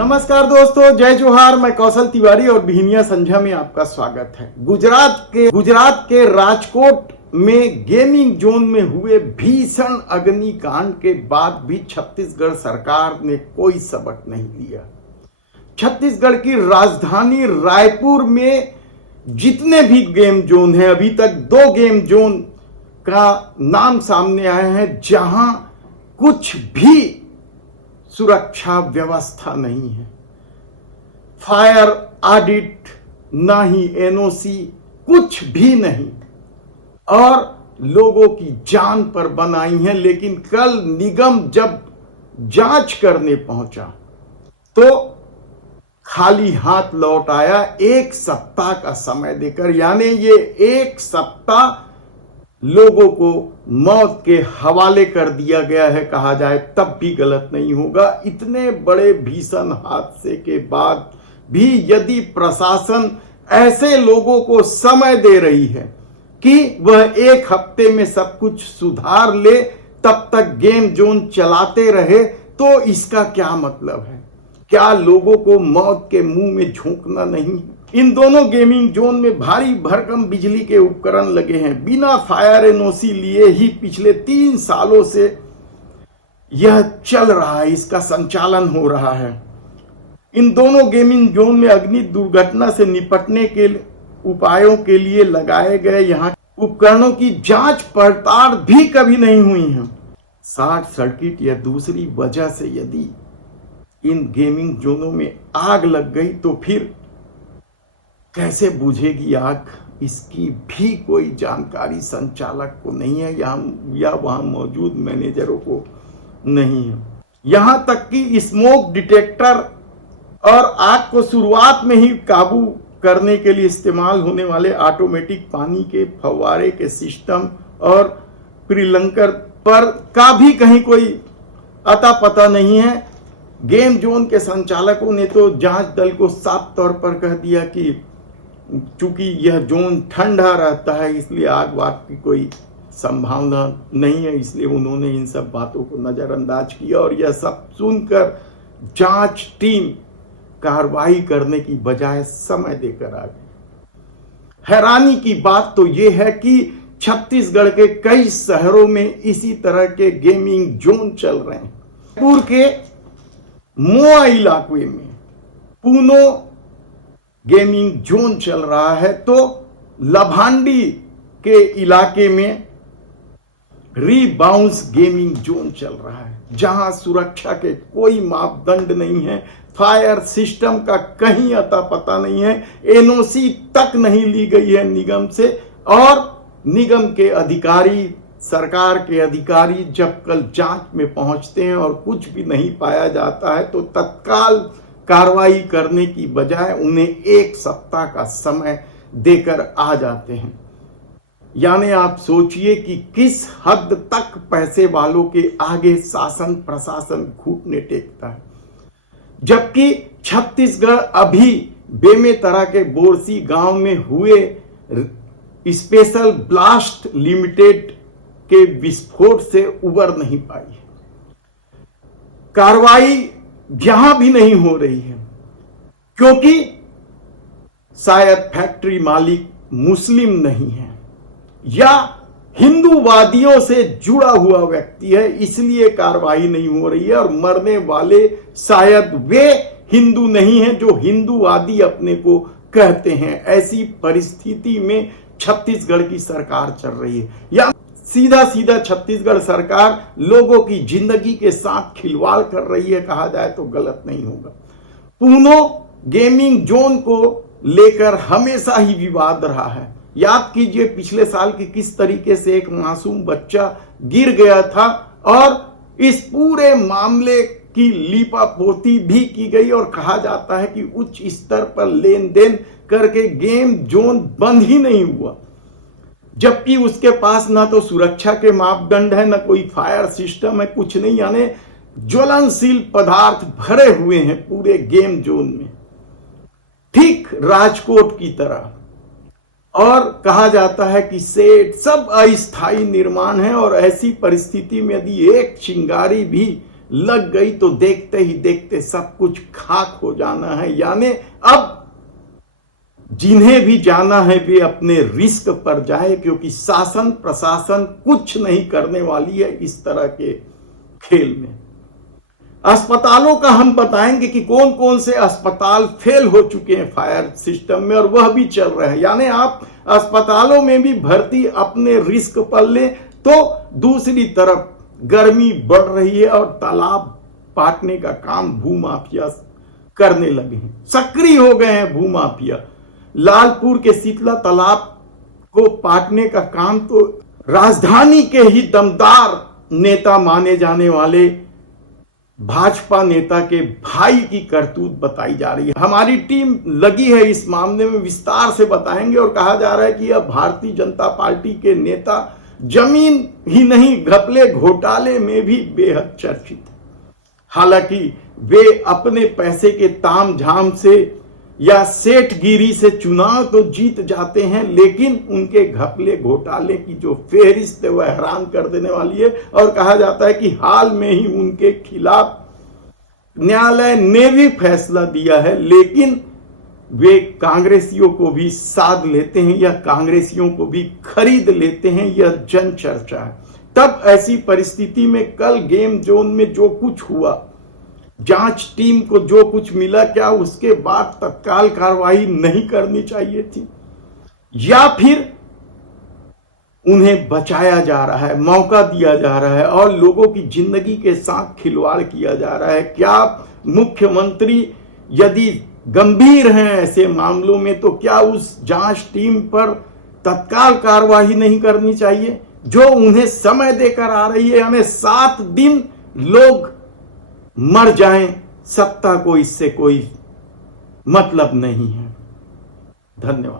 नमस्कार दोस्तों, जय जोहार। मैं कौशल तिवारी और बिहनिया संझा में आपका स्वागत है। गुजरात के राजकोट में गेमिंग जोन में हुए भीषण अग्निकांड के बाद भी छत्तीसगढ़ सरकार ने कोई सबक नहीं लिया। छत्तीसगढ़ की राजधानी रायपुर में जितने भी गेम जोन हैं, अभी तक 2 गेम जोन का नाम सामने आया है जहां कुछ भी सुरक्षा व्यवस्था नहीं है। फायर ऑडिट ना ही एनओसी, कुछ भी नहीं, और लोगों की जान पर बनाई है। लेकिन कल निगम जब जांच करने पहुंचा तो खाली हाथ लौट आया, 1 सप्ताह का समय देकर। यानी ये 1 सप्ताह लोगों को मौत के हवाले कर दिया गया है, कहा जाए तब भी गलत नहीं होगा। इतने बड़े भीषण हादसे के बाद भी यदि प्रशासन ऐसे लोगों को समय दे रही है कि वह 1 हफ्ते में सब कुछ सुधार ले, तब तक गेम जोन चलाते रहे, तो इसका क्या मतलब है? क्या लोगों को मौत के मुंह में झोंकना नहीं है? इन दोनों गेमिंग जोन में भारी भरकम बिजली के उपकरण लगे हैं। बिना फायर एनओसी लिए ही पिछले 3 सालों से यह चल रहा है, इसका संचालन हो रहा है। इन दोनों गेमिंग जोन में अग्नि दुर्घटना से निपटने के उपायों के लिए लगाए गए यहाँ उपकरणों की जांच पड़ताल भी कभी नहीं हुई है। शॉर्ट सर्किट या दूसरी वजह से यदि इन गेमिंग जोनों में आग लग गई तो फिर कैसे बुझेगी आग, इसकी भी कोई जानकारी संचालक को नहीं है या वहां मौजूद मैनेजरों को नहीं है। यहां तक कि स्मोक डिटेक्टर और आग को शुरुआत में ही काबू करने के लिए इस्तेमाल होने वाले ऑटोमेटिक पानी के फव्वारे के सिस्टम और प्रिलंकर पर का भी कहीं कोई अता पता नहीं है। गेम जोन के संचालकों ने तो जांच दल को साफ तौर पर कह दिया कि चूंकि यह जोन ठंडा रहता है इसलिए आग वाग की कोई संभावना नहीं है, इसलिए उन्होंने इन सब बातों को नजरअंदाज किया। और यह सब सुनकर जांच टीम कार्रवाई करने की बजाय समय देकर आ गई। हैरानी की बात तो यह है कि छत्तीसगढ़ के कई शहरों में इसी तरह के गेमिंग जोन चल रहे हैं। रायपुर के मोआ इलाके में पूनो गेमिंग जोन चल रहा है, तो लभांडी के इलाके में रीबाउंस गेमिंग जोन चल रहा है, जहां सुरक्षा के कोई मापदंड नहीं है, फायर सिस्टम का कहीं अता पता नहीं है, एनओसी तक नहीं ली गई है निगम से। और निगम के अधिकारी, सरकार के अधिकारी जब कल जांच में पहुंचते हैं और कुछ भी नहीं पाया जाता है तो तत्काल कार्रवाई करने की बजाय उन्हें 1 सप्ताह का समय देकर आ जाते हैं। यानी आप सोचिए कि किस हद तक पैसे वालों के आगे शासन प्रशासन घुटने टेकता है। जबकि छत्तीसगढ़ अभी बेमेतरा के बोरसी गांव में हुए स्पेशल ब्लास्ट लिमिटेड के विस्फोट से उबर नहीं पाई। कार्रवाई यहां भी नहीं हो रही है क्योंकि शायद फैक्ट्री मालिक मुस्लिम नहीं है या हिंदूवादियों से जुड़ा हुआ व्यक्ति है, इसलिए कार्रवाई नहीं हो रही है। और मरने वाले शायद वे हिंदू नहीं हैं जो हिंदूवादी अपने को कहते हैं। ऐसी परिस्थिति में छत्तीसगढ़ की सरकार चल रही है, या सीधा सीधा छत्तीसगढ़ सरकार लोगों की जिंदगी के साथ खिलवाड़ कर रही है, कहा जाए तो गलत नहीं होगा। पूनो गेमिंग जोन को लेकर हमेशा ही विवाद रहा है। याद कीजिए पिछले साल की किस तरीके से एक मासूम बच्चा गिर गया था और इस पूरे मामले की लीपापोती भी की गई और कहा जाता है कि उच्च स्तर पर लेन देन करके गेम जोन बंद ही नहीं हुआ, जबकि उसके पास ना तो सुरक्षा के मापदंड है, ना कोई फायर सिस्टम है, कुछ नहीं। यानी ज्वलनशील पदार्थ भरे हुए हैं पूरे गेम जोन में, ठीक राजकोट की तरह। और कहा जाता है कि सेट सब अस्थायी निर्माण है और ऐसी परिस्थिति में यदि एक चिंगारी भी लग गई तो देखते ही देखते सब कुछ खाक हो जाना है। यानी अब जिन्हें भी जाना है वे अपने रिस्क पर जाए, क्योंकि शासन प्रशासन कुछ नहीं करने वाली है इस तरह के खेल में। अस्पतालों का हम बताएंगे कि कौन कौन से अस्पताल फेल हो चुके हैं फायर सिस्टम में, और वह भी चल रहे हैं। यानी आप अस्पतालों में भी भर्ती अपने रिस्क पर ले, तो दूसरी तरफ गर्मी बढ़ रही है और तालाब पाटने का काम भूमाफिया करने लगे हैं, सक्रिय हो गए हैं भूमाफिया। लालपुर के शीतला तालाब को पाटने का काम तो राजधानी के ही दमदार नेता माने जाने वाले भाजपा नेता के भाई की करतूत बताई जा रही है। हमारी टीम लगी है इस मामले में, विस्तार से बताएंगे। और कहा जा रहा है कि यह भारतीय जनता पार्टी के नेता जमीन ही नहीं घपले घोटाले में भी बेहद चर्चित है। हालांकि वे अपने पैसे के ताम झाम से या सेठगिरी से चुनाव तो जीत जाते हैं, लेकिन उनके घपले घोटाले की जो फेहरिस्त है वह हैरान कर देने वाली है। और कहा जाता है कि हाल में ही उनके खिलाफ न्यायालय ने भी फैसला दिया है, लेकिन वे कांग्रेसियों को भी साध लेते हैं या कांग्रेसियों को भी खरीद लेते हैं, यह जन चर्चा है। तब ऐसी परिस्थिति में कल गेम जोन में जो कुछ हुआ, जांच टीम को जो कुछ मिला, क्या उसके बाद तत्काल कार्रवाई नहीं करनी चाहिए थी, या फिर उन्हें बचाया जा रहा है, मौका दिया जा रहा है और लोगों की जिंदगी के साथ खिलवाड़ किया जा रहा है? क्या मुख्यमंत्री यदि गंभीर हैं ऐसे मामलों में, तो क्या उस जांच टीम पर तत्काल कार्रवाई नहीं करनी चाहिए जो उन्हें समय देकर आ रही है? हमें 7 दिन लोग मर जाएं, सत्ता को इससे कोई मतलब नहीं है। धन्यवाद।